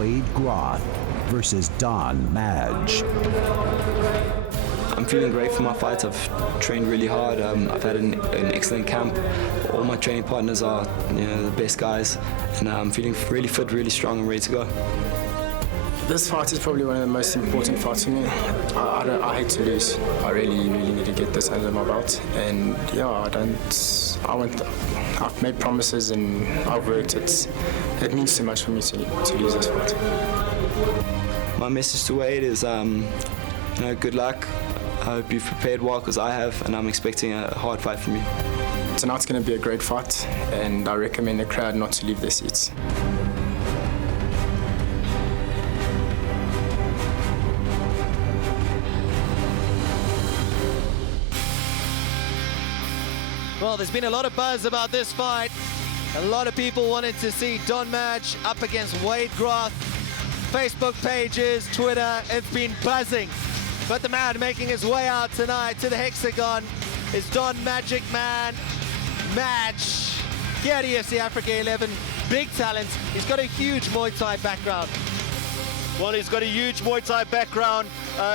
Wade Groth versus Don Madge. I'm feeling great for my fights. I've trained really hard. I've had an excellent camp. All my training partners are, the best guys, and I'm feeling really fit, really strong, and ready to go. This fight is probably one of the most important fights for me. I hate to lose. I really need to get this under my belt, and I've made promises and I've worked. It means too much for me to lose this fight. My message to Wade is, good luck. I hope you've prepared well, because I have, and I'm expecting a hard fight from you. Tonight's going to be a great fight, and I recommend the crowd not to leave their seats. Well, there's been a lot of buzz about this fight. A lot of people wanted to see Don Madge up against Wade Groth. Facebook pages, Twitter, it's been buzzing. But the man making his way out tonight to the hexagon is Don Magic Man Madge. Here at EFC Africa 11, big talent. He's got a huge Muay Thai background. Well, he's got a huge Muay Thai background.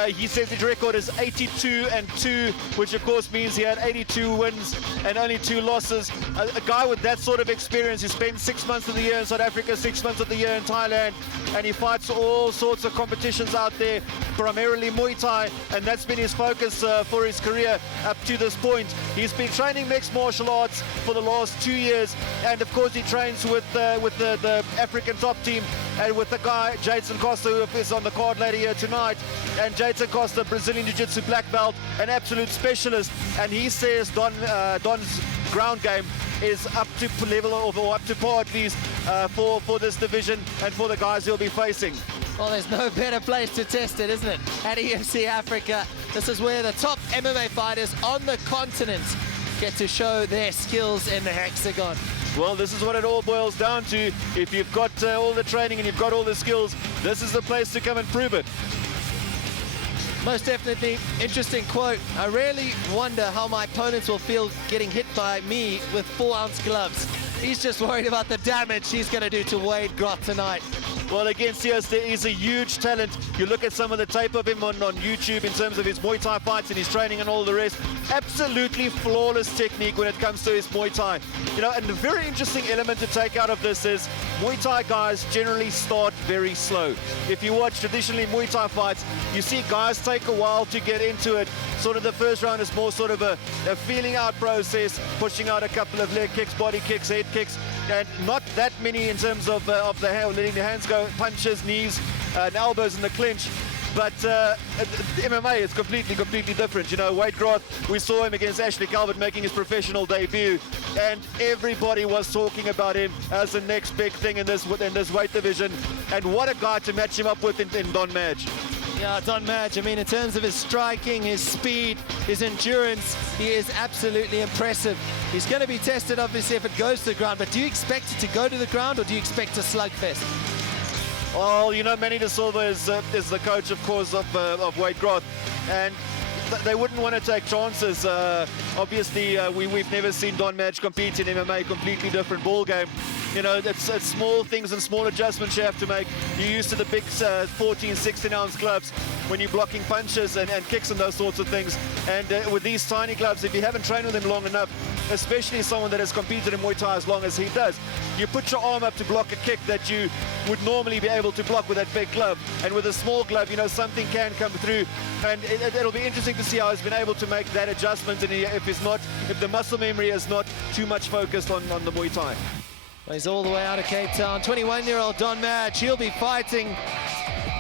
He says his record is 82-2, which of course means he had 82 wins and only 2 losses. A guy with that sort of experience, he spent 6 months of the year in South Africa, 6 months of the year in Thailand, and he fights all sorts of competitions out there, primarily Muay Thai, and that's been his focus for his career up to this point. He's been training mixed martial arts for the last 2 years, and of course he trains with the African top team and with the guy Jason Costa, who is on the card later here tonight. And Jason Costa, Brazilian Jiu-Jitsu black belt, an absolute specialist, and he says Don's ground game is up to level or up to par at least for this division and for the guys he'll be facing. Well, there's no better place to test it, isn't it? At EFC Africa, this is where the top MMA fighters on the continent get to show their skills in the hexagon. Well, this is what it all boils down to. If you've got all the training and you've got all the skills, this is the place to come and prove it. Most definitely. Interesting quote. I really wonder how my opponents will feel getting hit by me with 4-ounce gloves. He's just worried about the damage he's going to do to Wade Groth tonight. Well, against us, there is a huge talent. You look at some of the tape of him on YouTube in terms of his Muay Thai fights and his training and all the rest. Absolutely flawless technique when it comes to his Muay Thai. And the very interesting element to take out of this is Muay Thai guys generally start very slow. If you watch traditionally Muay Thai fights, you see guys take a while to get into it. Sort of the first round is more sort of a feeling out process, pushing out a couple of leg kicks, body kicks, head kicks, and not that many in terms of the hand, letting the hands go, punches, knees, and elbows in the clinch. But MMA is completely different. Wade Groth, we saw him against Ashley Calvert making his professional debut, and everybody was talking about him as the next big thing in this weight division. And what a guy to match him up with in Don Madge. Yeah, Don Madge, in terms of his striking, his speed, his endurance, he is absolutely impressive. He's going to be tested, obviously, if it goes to the ground, but do you expect it to go to the ground, or do you expect a slugfest? Well, Manny De Silva is the coach, of course, of Wade Groth, and they wouldn't want to take chances. Obviously, we've never seen Don Madge compete in MMA, completely different ball game. It's small things and small adjustments you have to make. You're used to the big 14, 16-ounce gloves when you're blocking punches and kicks and those sorts of things. And with these tiny gloves, if you haven't trained with them long enough, especially someone that has competed in Muay Thai as long as he does, you put your arm up to block a kick that you would normally be able to block with that big glove. And with a small glove, something can come through. And it'll be interesting to see how he's been able to make that adjustment, and if the muscle memory is not too much focused on the Muay Thai. Well, he's all the way out of Cape Town. 21-year-old Don Madge. He'll be fighting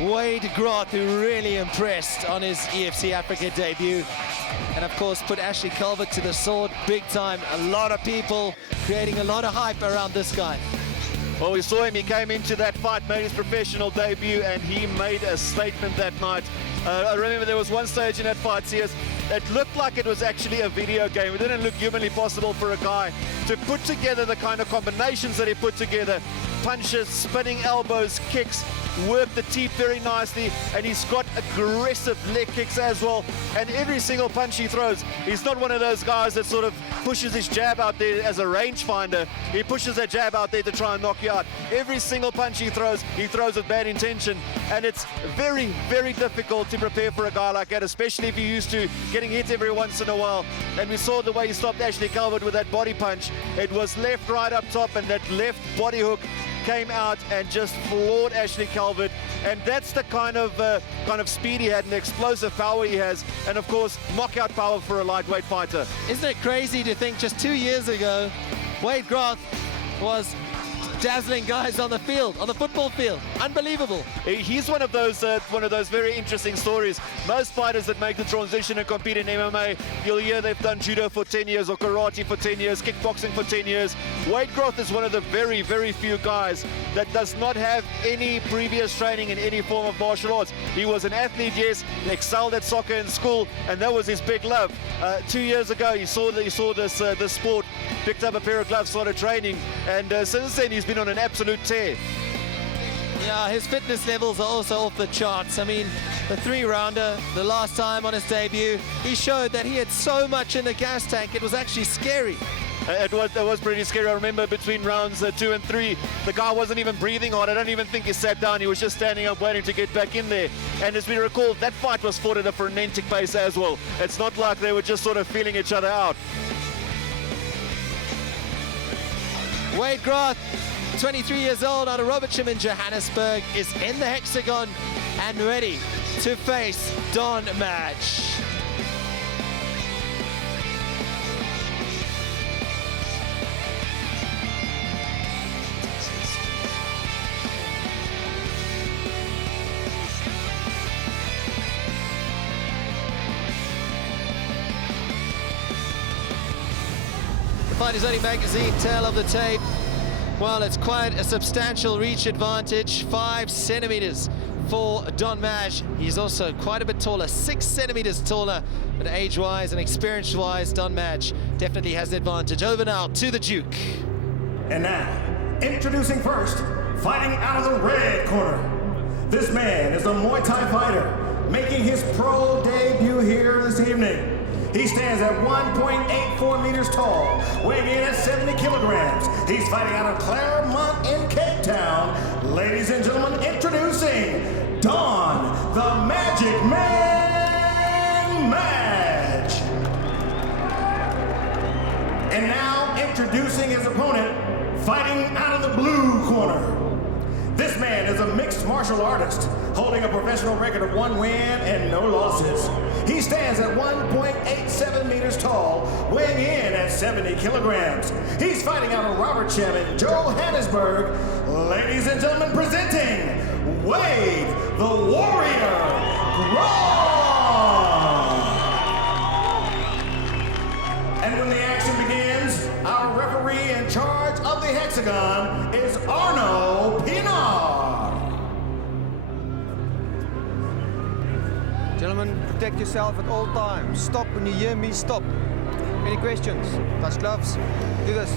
Wade Groth, who really impressed on his EFC Africa debut. And of course, put Ashley Calvert to the sword big time. A lot of people creating a lot of hype around this guy. Well, we saw him. He came into that fight, made his professional debut, and he made a statement that night. I remember there was one stage in that fight, it looked like it was actually a video game. It didn't look humanly possible for a guy to put together the kind of combinations that he put together, punches, spinning elbows, kicks, work the teeth very nicely, and he's got aggressive leg kicks as well. And every single punch he throws, he's not one of those guys that sort of pushes his jab out there as a rangefinder. He pushes that jab out there to try and knock you out. Every single punch he throws with bad intention, and it's very, very difficult to prepare for a guy like that, especially if you're used to getting hit every once in a while. And we saw the way he stopped Ashley Calvert with that body punch. It was left, right up top, and that left body hook came out and just floored Ashley Calvert. And that's the kind of speed he had and the explosive power he has, and of course knockout power for a lightweight fighter. Isn't it crazy to think just 2 years ago Wade Groth was dazzling guys on the field, on the football field? Unbelievable. He's one of those very interesting stories. Most fighters that make the transition and compete in MMA, you'll hear they've done judo for 10 years or karate for 10 years, kickboxing for 10 years. Wade Groth is one of the very, very few guys that does not have any previous training in any form of martial arts. He was an athlete, yes, excelled at soccer in school, and that was his big love. 2 years ago, he saw this sport, picked up a pair of gloves, started training, and since then he's been on an absolute tear. Yeah, his fitness levels are also off the charts. I mean, the 3-rounder, the last time on his debut, he showed that he had so much in the gas tank, it was actually scary. It was pretty scary. I remember between rounds 2 and 3, the guy wasn't even breathing hard. I don't even think he sat down. He was just standing up waiting to get back in there. And as we recall, that fight was fought at a frenetic pace as well. It's not like they were just sort of feeling each other out. Wade Groth, 23 years old, out of Robertsham in Johannesburg, is in the hexagon and ready to face Don Madge. Fighters Only magazine tale of the tape. Well, it's quite a substantial reach advantage, 5 centimeters for Don Madge. He's also quite a bit taller, 6 centimeters taller, but age-wise and experience-wise, Don Madge definitely has the advantage. Over now to the Duke. And now, introducing first, fighting out of the red corner. This man is a Muay Thai fighter, making his pro debut here this evening. He stands at 1.84 meters tall, weighing in at 70 kilograms. He's fighting out of Claremont in Cape Town. Ladies and gentlemen, introducing Don the Magic Man Madge. And now introducing his opponent, fighting out of the blue corner. This man is a mixed martial artist, holding a professional record of 1 win and no losses. He stands at 1.87 meters tall, weighing in at 70 kilograms. He's fighting out of Robertsham in Johannesburg. Ladies and gentlemen, presenting Wade the Warrior Groth. And when the action begins, our referee in charge of the hexagon is Arno Pinar. Gentlemen, protect yourself at all times. Stop when you hear me, stop. Any questions? Touch gloves. Do this.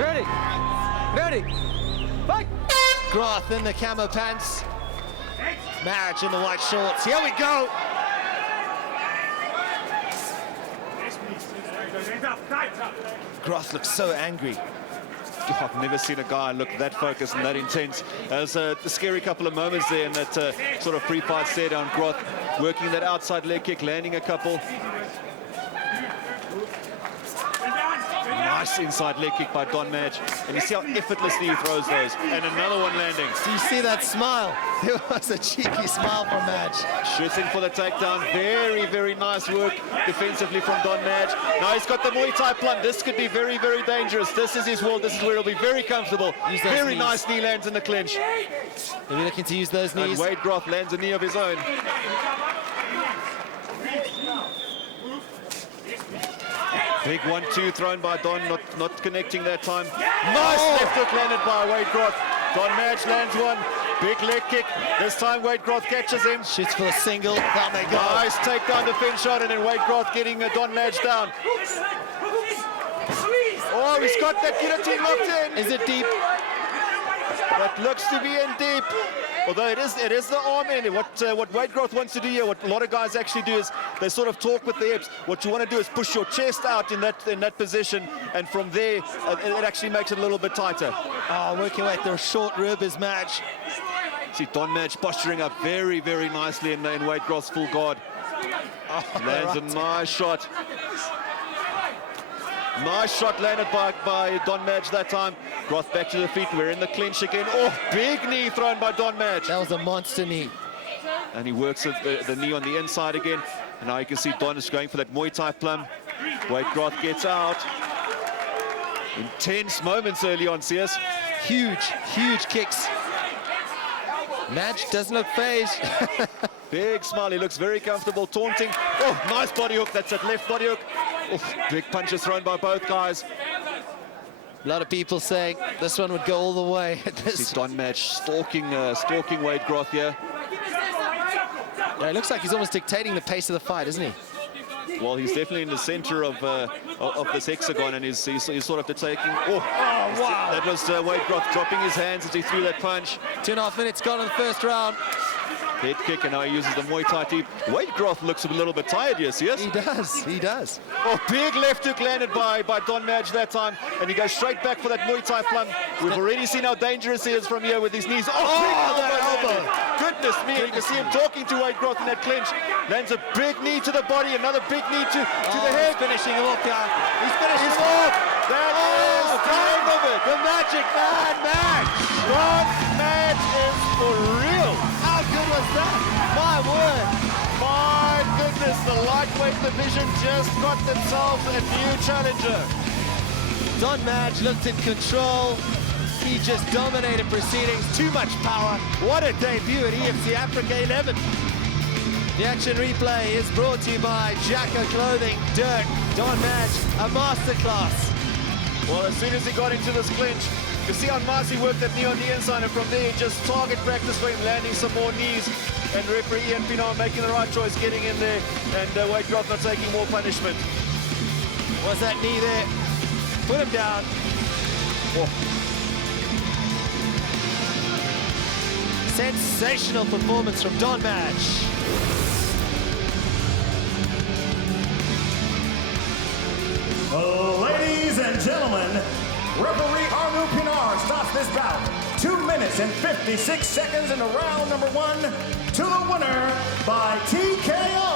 Ready. Ready. Fight. Groth in the camo pants. Madge in the white shorts. Here we go. Groth looks so angry. I've never seen a guy look that focused and that intense. There's a scary couple of moments there in that sort of pre-fight stare down. Groth working that outside leg kick, landing a couple. Nice inside leg kick by Don Madge. And you see how effortlessly he throws those. And another one landing. Do you see that smile? It was a cheeky smile from Madge. Shooting for the takedown. Very, very nice work defensively from Don Madge. Now he's got the Muay Thai plunge. This could be very, very dangerous. This is his world. This is where he'll be very comfortable. Very nice knee lands in the clinch. Maybe looking to use those knees. And Wade Groth lands a knee of his own. Big 1-2 thrown by Don, not connecting that time. Nice left hook landed by Wade Groth. Don Madge lands one. big leg kick. This time Wade Groth catches him. Shoots for a single. Down they go. Nice takedown defense shot, and then Wade Groth getting Don Madge down. Oh, he's got that guillotine locked in. Is it deep? That looks to be in deep. Although it is the arm end. What Wade Groth wants to do here, what a lot of guys actually do, is they sort of talk with the hips. What you want to do is push your chest out in that position, and from there it actually makes it a little bit tighter. Oh, working away at the short rib is Madge. See Don Madge posturing up very, very nicely in Wade Groth's full guard. Oh, Lands a nice shot. Nice shot landed by Don Madge that time. Groth back to the feet. We're in the clinch again. Oh, big knee thrown by Don Madge. That was a monster knee. And he works the knee on the inside again. And now you can see Don is going for that Muay Thai plum. Wade Groth gets out. Intense moments early on, CS. Huge, huge kicks. Madge doesn't look phased. Big smile. He looks very comfortable, taunting. Oh, nice body hook. That's that left body hook. Oh, big punches thrown by both guys. A lot of people saying this one would go all the way. See Don Madge stalking Wade Groth here. Yeah, it looks like he's almost dictating the pace of the fight, isn't he? Well, he's definitely in the center of this hexagon, and he's sort of taking. Oh, wow. That was Wade Groth dropping his hands as he threw that punch. 2.5 minutes gone in the first round. Head kick, and now he uses the Muay Thai deep. Wade Groth looks a little bit tired, yes? He does, he does. Oh, big left hook landed by Don Madge that time, and he goes straight back for that Muay Thai plum. We've already seen how dangerous he is from here with his knees. Oh, that elbow! Goodness me, you can see him talking to Wade Groth in that clinch. Lands a big knee to the body, another big knee to the head. He's finishing him off, yeah. He's finishing him off! off. That is the end of it! The magic man, Madge! Don Madge is for real! How good was that? My word! My goodness, the lightweight division just got themselves a new challenger. Don Madge looked in control. He just dominated proceedings. Too much power. What a debut at EFC Africa 11. The action replay is brought to you by Jacko Clothing. Dirk, Don Madge, a masterclass. Well, as soon as he got into this clinch, you see how nice he worked that knee on the inside, and from there, just target practice for him, landing some more knees. And referee Ian Pienaar making the right choice, getting in there, and Wade Groth not taking more punishment. Was that knee there? Put him down. Oh. Sensational performance from Don Madge. Ladies and gentlemen, referee Arnu Pienaar stops this bout. 2 minutes and 56 seconds in the round number 1 to the winner by TKO.